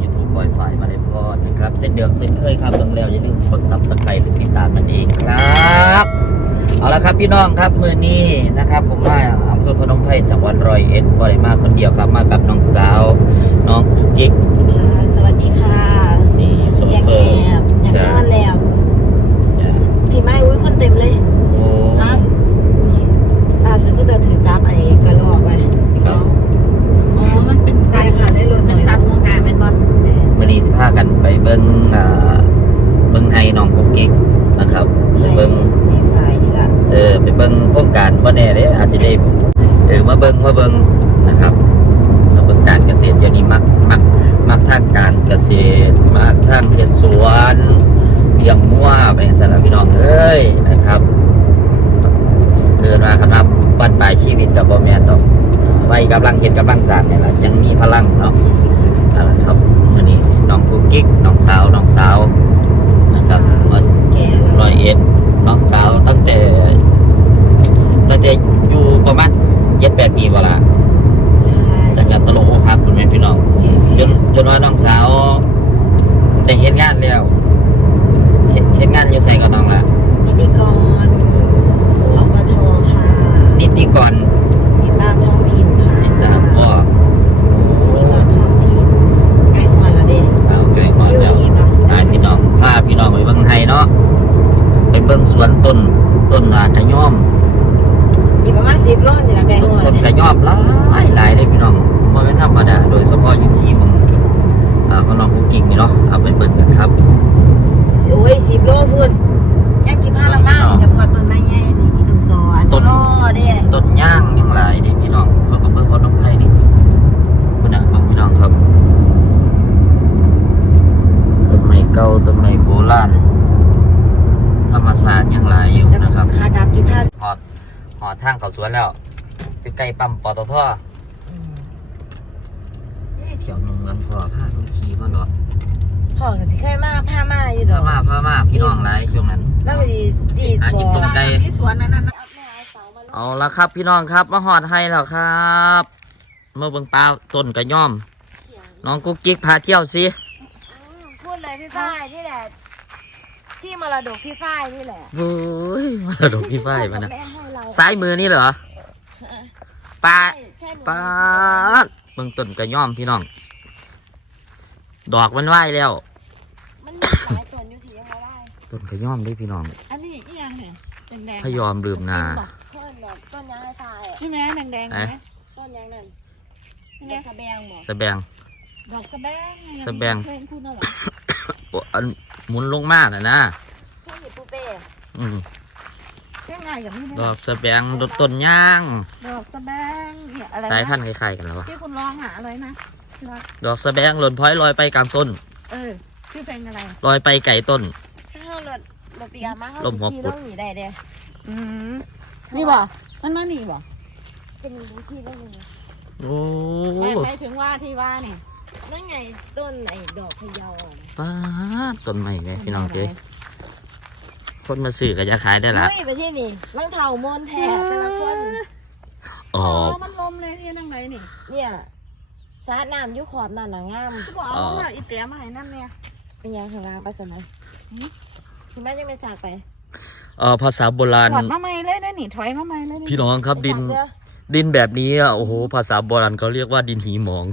ที่ติดตามช่อง YouTube บอยไฟมาเลยพอดนะครับ เส้นเดิมเส้นเคยครับเบิ่งแล้วอย่าลืมกด Subscribe หรือติดตามมันเองครับ เอาละครับพี่น้องครับมือนี้นะครับ ผมมาอำเภอพนมไพรจังหวัดร้อยเอ็ดบริมาคนเดียวครับมากับน้องสาว น้องกุ๊กกิ๊กค่ะสวัสดีค่ะนี่โซเสียงเฟอแหร์บอยากนอนแล้วจ้ะพี่ไม้อุ้ยคนเต็มเลย โอ้ ครับนี่ล่าสุดก็จะถือจับไอ้กระรอกไป ครับ อ๋อ มันเป็นสายผ่านได้รถ เป็นซับวงการเป็นบอล มื่อนี้จะพากันไปเบิ้งอ่าเบิ้งไห้น้องกุ๊กกิ๊กนะครับเบิ้ง ในฝ่ายนี่ละ เออไปเบิ้งโครงการว่าแน่เลยอา จจะได้เออมาเบิ้งมาเบิ้งนะครับมาเบิ้งการเกษตรเดี๋ยวนี้มักมักมักทางการเกษตรมักทางเห็ดสวนเลี้ยงมั่วไปอย่างสารบพี่น้องเอ้ยนะครับเกิดมาครับบันปลายชีวิตกับบอแมนดอกอ่าไว้กำลังเห็นกำลังสร้างเนี่ยแหละยังมีพลังเนาะนั่นแหละครับอันนี้น้องกุ๊กกิ๊กน้องสาวน้องสาวนะครับมาแก่แล้วร้อยเอ็ดน้องสาวตั้งแต่ตั้งแต่ อยู่ประมาณเจ็ดแปดปีเวลาใช่จากการตลกอกหักคุณแม่พี่น้องเสียงจนจนว่าน้องสาวได้เห็นงานแล้วเฮ็ดเห็นงานอยู่ใส่กับน้องละนิติกรอบทค่ะ นิติกรมีตามท้องถิ่นค่ะติดตามพ่อนิติกรท้องถิ่นใกล้หัวแล้วเด้เอาใจหอนอยู่แล้วดีปะพาพี่น้องพาพี่น้องไปเบิ่งไห้เนาะไปเบิ่งสวนต้นต้นอ่ากระย่อม อีกประมาณสิบโลนี่ละใกล้ต้นหัวต้นกระย่อมหลายหลายเลยพี่น้องมันไม่ธรรมดาโดยเฉพาะอยู่ที่ของอ่าของน้องผู้กิ่งนี่เนาะเอาไปเบิ่งกันครับโอ้ยสิบโลพุ่นยังกี่ผ้าละมากนี่แต่พอต้นไม้ใหญ่นี่กี่ตุ่มจออันต้นโลเด้ต้นย่างยังหลายเด้พี่น้องเพิ่งอำเภอพนมไพรนี่คุณน่ะเบิ่งพี่น้องครับต้นไม้เก่าต้นไม้โบราณธรรมศาสตร์ยังหลายอยู่นะครับ ขากลับกี่ผ้า หอดหอด ทางเขาสวนแล้วไปใกล้ปั๊มปตทเอ๊ะเที่ยวหนึงกันพอพาลูกขี่มาหรอพ่อก็สิเคยมาผ้ามาอยู่ดอพากมาพามาพี่น้องหลายช่วงนั้น แล้วก็สิสิหาจิบตรงใจ ที่สวนนั้นน่ะเอาละครับพี่น้องครับมาหอดให้แล้วครับเมื่อเบิ่งปลาต้นกระย่อม น้องกุ๊กกิ๊กพาเที่ยวสิ พูดเลยพี่ฝ้ายที่แหละ ที่มรดกพี่ฝ้ายนี่แหละโอ้ยมาดกพี่ฝ้ายมานะ แม่ให้เราซ้ายมือนี่เหรอปลา ใช่ใช่หนูปลาเบิ่งต้นกระย่อมพี่น้อง ดอกมันไหวแล้ว มันมีหลายตัวอยู่ที่ยังมาได้ต้นกระย่อมด้วยพี่น้องอันนี้อีกอย่างเนี่ยแดงๆพยอมลืมนา เพื่อนแบบต้นยางไอ้ฝ้ายอะใช่ไหมแดงๆไหมเอ๊ะต้นยางนั่นใช่ไหมดอกสะแบงหมอสะแบง ดอกสะแบงไงสะแบง เพลงคุณน่ะเหรอโอ้อันหมุนลงมาน่ะนะเพื่อนอยู่ปูเป้อืมเพลงไงกับนี่ดอกสะแบงดอกต้นย่างดอกสะแบงเนี่ยอะไรสายพันธุ์ธุ์คล้ายๆกันแล้ววะที่คุณร้องหาอะไรนะดอกดอกสะแบงหล่นพลอยลอยไปกลางต้นเออชื่อเพลงอะไร ลอยไปไก่ต้น ถ้าเรารถรถปีอามาเขาลมหัวขี่ปุด ต้องหนีได้เด้อืมนี่บ่มันมานี่บ่เป็นที่ต้องหนีโอ้ไม่ไม่ถึงว่าที่ว่านี่ นั่นไงต้นไอ้ดอกพะเยาอะป้าดต้นใหม่ไงพี่น้องเจ้ยคนมาซื้อก็จะขายได้ละเฮ้ยไปที่นี่รองเท้ามนแท้แต่ละคนอ๋อมันลมเลยที่นั่งไหนนี่เนี่ยสาดน้ำอยุขอบนั่นน่ะงามก็บอกเอาว่าอีเตี๋ยมาให้นั่นเนี่ยเป็นยังไงล่ะปัสนาคุณแม่ยังไม่สากไปเออภาษาโบราณถอดมาใหม่เลยได้นี่ถอยมาใหม่เลยพี่น้องครับดินไปสากเด้อ ดินแบบนี้อะโอ้โห ภาษาโบราณเขาเรียกว่าดินหีหมอง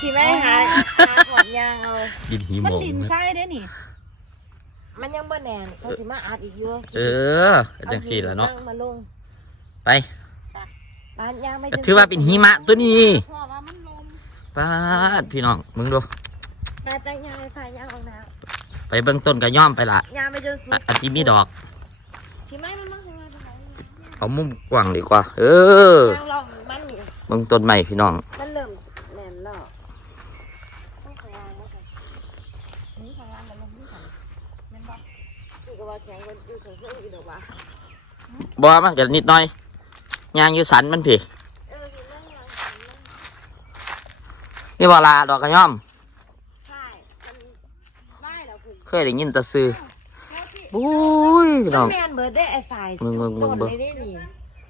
พี่แม่หาหาขอบยางเอา ดินหีมันหมอง ดินทรายได้นี่มันยังบ่แน่นเขาสิมาอัดอีกอยู่เออจังสี่ละเนาะ อหิมาลงไปบ้านยางไม่ก็ถือว่าเป็นหิมะตัวนี้เพราะว่ามันลมป้าดพี่น้อง มึงดู ไปไปยางไปฝ่ายยางออกน้ไปเบื้องต้นก็ย่อมไปละำยางไปจนสุอะดอันที่มีดอก พี่แม่มันมั่งพี่แม่ไปไหน เอามุมกว้างดีกว่า เออยางลองมันนี่เบื้องต้นใหม่พี่น้อง มันเริ่มแน่นแล้วต้องขยางแล้วกันนี่ขยางมันลงที่ขันแม่นบ่อีกว่าแข็งกว่าอยู่ของเพื่อนอีกดอกว่าบอมันกันนิดหน่อยยางอยู่สันมันพี่เออพี่แม่ยางขันมันนี่บอลาดอกกระย่อมใช่มันไม่แล้วคุณเคยได้ยินแตะซื้อ บุ้ยพี่น้อง แมนเบิร์ดได้ไอ้ฝ่ายมึงมึงมึงโดนเบิ่งเลยได้นี่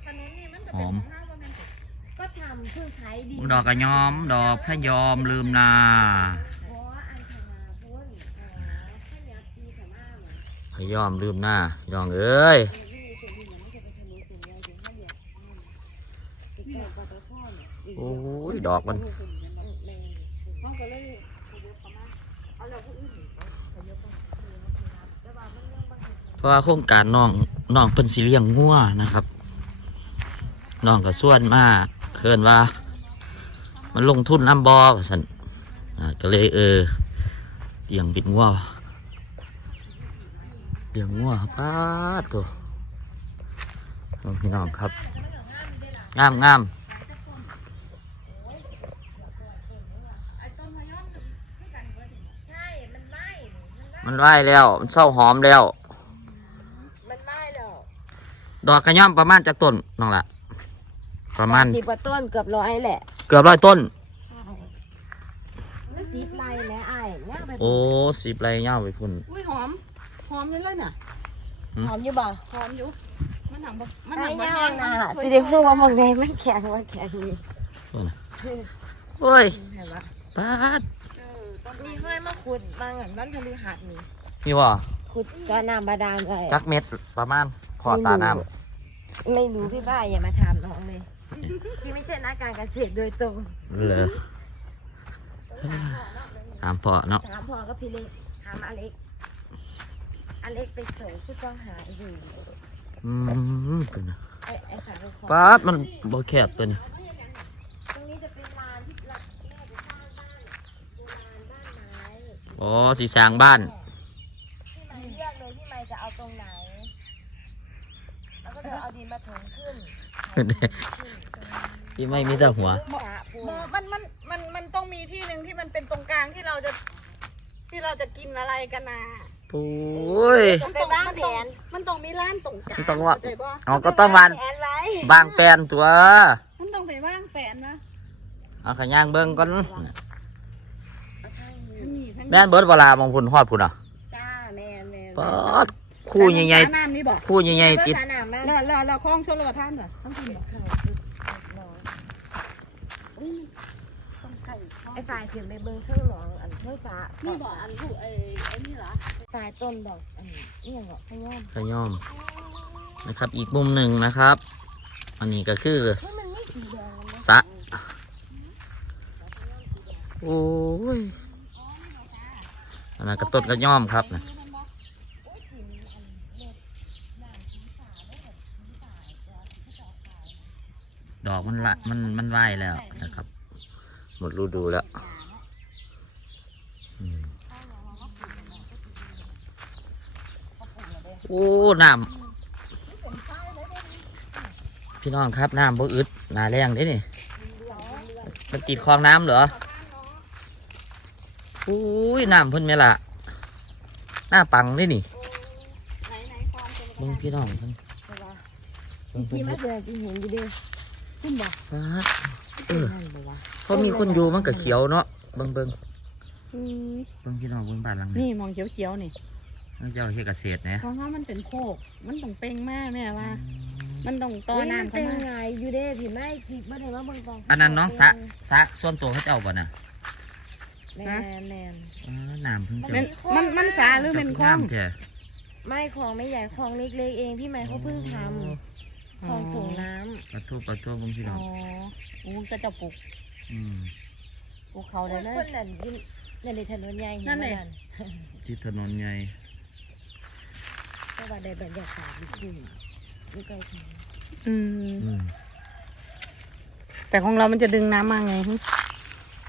ถนนนี่มันจะหเป็อนมห้าว่ามันก็ทำคือขายดีดอกกระยอม ดอกพะยอมลืมนาอ๋ออันขนาดพุ่นอ๋อข้าวเหนียวจีสามารถเหมือนพะยอมลืมนาพี่น้องเอ้ยที่มีส่วนที่เหมือนมันจะเป็นทะเลส่วนใหญ่ถึงข้าวเหนียวติดแก่ปตทเนี่ยโอ้ยดอกมัน เพราะว่าโครงการน้องน้องเพิ่นสิเลี้ยงงัวนะครับน้องก็ส่วนมาเคินว่า มันลงทุนน้ำบอสันก็เลยเออเลี้ยงปิดงัวเลี้ยงงัวครับป้าดตัวพี่น้องครับงามงาม ใช่ มันไหม้ มันไหม้มันไหวแล้ว มันเศร้าหอมแล้ว มันไหม้แล้วดอกกระย่อมประมาณจากต้นน้องละประมาณสิบกว่าต้นเกือบร้อยแหละเกือบร้อยต้นมันสิบไรแม่ไอ้เนี่ยไปโอ้สิบไรเงาไปพุ่น อุ้ยหอม หอมนี่เลยน่ะ หอมอยู่บ่หอมอยู่ มันหนังบ่มันหไอ้นังบ่ย่างแห้นะงสิได้พูดว่าหมองแดงมันแข็งมันแข็งนี่โอ้ยเห็นปะป้าดเออต้น มีห้อยมาขุดบางอันวันพฤหัสนี่นี่ว่ขุดจอน้ำบาดาลไว้จักเม็ดประมาณพอตาน้ไม่รู้พี่บ้าอย่ามาถามน้องเลยพี่ไม่ใช่นักการเกษตรโดยตรงำเลยตามพอเนาะถามพ่อก็พี่เล็กถามอเล็กอเล็กไปส่งผู้ต้องหาอยู่อืมตัวนี้ไอ้ไอ้ขาลูกคอป้าดมันบ่แคบตัวนี้ ตรงนี้จะเป็นลานที่หลักแม่จะสร้างบ้านโบราณบ้านไม้ โอ้สีสร้างบ้าน พี่ไม้เลือกเลยพี่ไม้จะเอาตรงไหน แล้วก็จะเอาดินมาถมขึ้นที่ไม่มีแต่หัว สระปูบ่มันมันมันมันต้องมีที่หนึ่งที่มันเป็นตรงกลางที่เราจะที่เราจะกินอะไรกันนะโอ้ย มันต้องมันต้องมันต้องมีร้านตรงกลางมันต้องว่า เข้ใจบ่เอาก็ต้องวันแอนไว้บางแปลนตัว มันต้องไปว่างแปลนนะเอาขย่างเบิ้งก่อน เอาข้างนี้ ทั้งนี้ทั้ง แม่นเบิดเวลามองพุ่นฮอดพุ่นอะจ้าแมนแมนป๊าดคู่ใหญ่น้ำนี่บ่ๆคู่ใหญ่ๆติดภาษาหนามแม่แล้วแล้วแล้วคลองชลประทานเหรอต้องกินบ่ข้างสุดน้อยต้องไก่คลองไอ้ฝ่ายขึ้นไปเบิ้งเครื่องหนองอันเครื่องฟ้านี่บ่อันผู้ไอ้ไอ้นี่เหรอฝ่ายต้นดอกอันนี้นี่ยังบอกให้ย่อมขย่อมนะครับ อีกมุมหนึ่งนะครับ อันนี้ก็คือเฮ้ยมันไม่สีแดงเลยนะสะโอ้ย อันนั้นก็ต้นกระย่อมครับนะดอกมันละมันมันไหวแล้วนะครับ หมดฤดูแล้วโอ้น้ำพี่น้องครับน้ำบ่อึดหนาแรงเด้นี่ มันติดคลองน้ำเหรอ อุ้ยน้ำเพิ่นไหมล่ะหน้าปังเด้นี่ไหนไหนคลองชลประเบิ่งทานพี่น้องเพิ่นใช่ปะเบิ่งเพิ่ที่นมาเฮ็ดเจอที่เห็นอยู่ดิขึ้นบอกฟ้าเออนั่นบอกว่าเพราะมีคนอยู่มันก็เขียวเนาะเบิ่งเบิ่งอืมเบิ่งพี่น้องเบิ่งบ้านหลังนี้นี่มองเขียวๆนี่เจ้าเฮ็ดเกษตรนะเพราะว่ามันเป็นโคก มันต้องเป่งมากแม่ว่า มันต้องต่อเฮ้ยมัน้ำเป็เข้านมาไงอยู่เด้พี่ไม่คิดมาถึงว่าเบิ่งกองอันนั้นน้องสะสะส่วนตัวเขาเจ้าบ่น่ะ แมนแมนอ๋อน้ำเพิ่งจะเป็นมันมันสาหรือเป็นคลองน้ำแท้ไม่คลองไม่ใหญ่คลองเล็กๆเองพี่ไม้เขาเพิ่งทำคลองส่งน้ำปะทูปะทูเบิ่งพี่น้อ๋อองอู้ก็จะปลูกอืมปลูกเขาได้เลย คนนั่นยินนั่นในถนนใหญ่เห็นนั่นไหมแหละนั่นที่ถนนใหญ่ก็ว่าได้บรรยากาศดีขึ้นดูไกลถึงอืม อืมแต่ของเรามันจะดึงน้ำมาไงหึ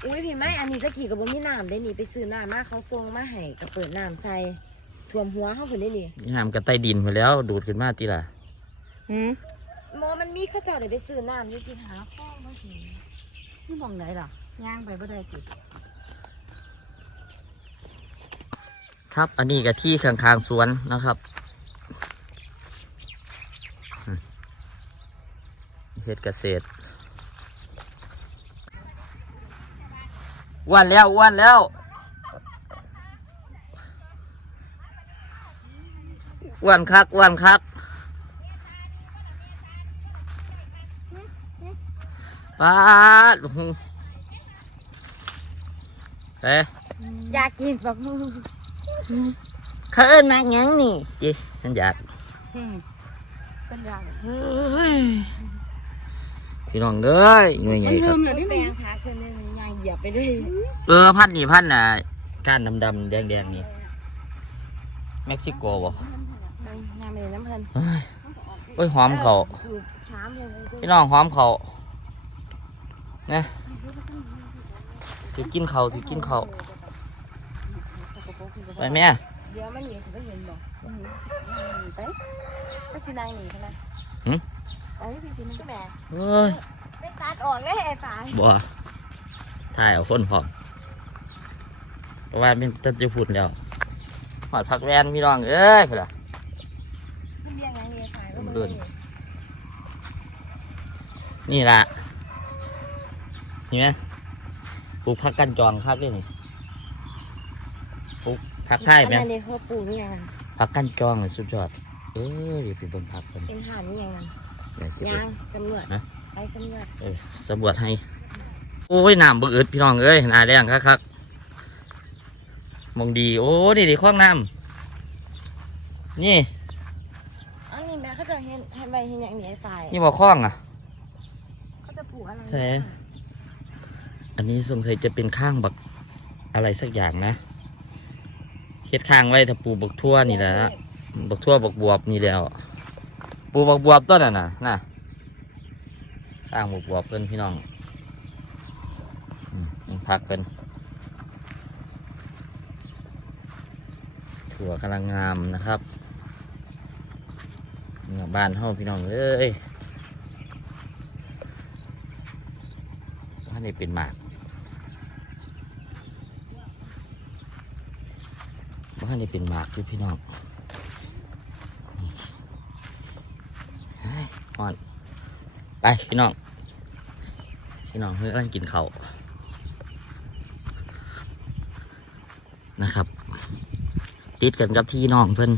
อุ้ยพี่ไม่อันนี้จะขี่กับบ่มีน้ำได้นี่ไปซื้อน้ำมาเขาส่งมาให้ก็เปิดน้ำใส่ท่วมหัวเขาคนนี้นี่นี่น้ำกระใต้ดินไปแล้ว ดูดขึ้นมาติล่ะหืมโมมันมีเข้าเจ้าเดี๋ยวไปซื้อน้ำอยี่ที่หาข้องมาถึงนี่มองไหนล่ะย่างไปบ่ได้ติครับ อันนี้ก็ที่ข้างๆสวนนะครับอืมเฮ็ดเกษตร อ้วนแล้วอ้วนแล้วอ้วนคักอ้วนคักปาดหูเอ๊ะอยากกินบักมือเขาเอิ้นมาหยังนี่ยี่ฉันอยากเป็นอย่างพี่น้องเอ้ยหน่วยใหญ่ครับแปลงขาขึ้นนี่ยาง เหยียบไปเลยเออพันนี่พันน่ะก้านดำๆแดงๆนี่เม็กซิโกบ่ยางไปน้ำเพลินเฮ้ยโอ้ยหอมเขาสูบน้ำเลยพี่น้องหอมเขานะสิกินเขาสิกินเขาไปแม่เดี๋ยวมันเหนียวสิไปเห็นบ่ไปไปสินางหนีใช่ไหมไปพี่สินางแม่เฮ้ยไปตัดออกเลยไอ้ฝายบ่ ถ่ายเอาคนพร้อมเพราะว่าเป็นตัดจะพูดแล้วหอดพักแวนพี่น้องเอ้ยพุ่นล่ะเรียงนางนี่ฝายมันเดินนี่ล่ะนี่ไหมปลูกพักกันจองครับด้วยนี่ปลูกพักไทยไหมอันนี้เขาปลูกยังพักกันจองเลยสุดยอด เออเดี๋ยวไปเบิ่งพักกันเป็นหานยังเดี๋ยวสิไปยางสำรวจไปสำรวจเออสำรวจให้ โอ้ยน้ำบึกอึดพี่น้องเอ้ยหนาแดงคักๆมองดี โอ้นี่ดิคล้องน้ำนี่ อันนี้แม่เขาจะเห็นให้ใบเห็นอย่างนี้ไอ้ฝายนี่บ่คล้องอะเขาจะปลูกอะไรใช่อันนี้สงสัยจะเป็นข้างบักอะไรสักอย่างนะเฮ็ดข้างไว้ถ้าปลูกบักทั่วนี่แหละบักทั่วบักบวบนี่แล้วปลูกบักบวบต้นน่ะนะน่ะข้างบักบวบเพิ่นพี่น้องอื มยังพักเพิ่นถั่วกำลังงามนะครับเนี่ยบ้านเฮาพี่น้องเอ้ยว่านี่เป็นหมากว่านี่เป็นหมากอยู่พี่น้องนี่เฮ้ยอ่อนไปพี่น้อง พี่น้องเพื่อนกินเขาวนะครับ ติดกันกับที่น้องเพิ่น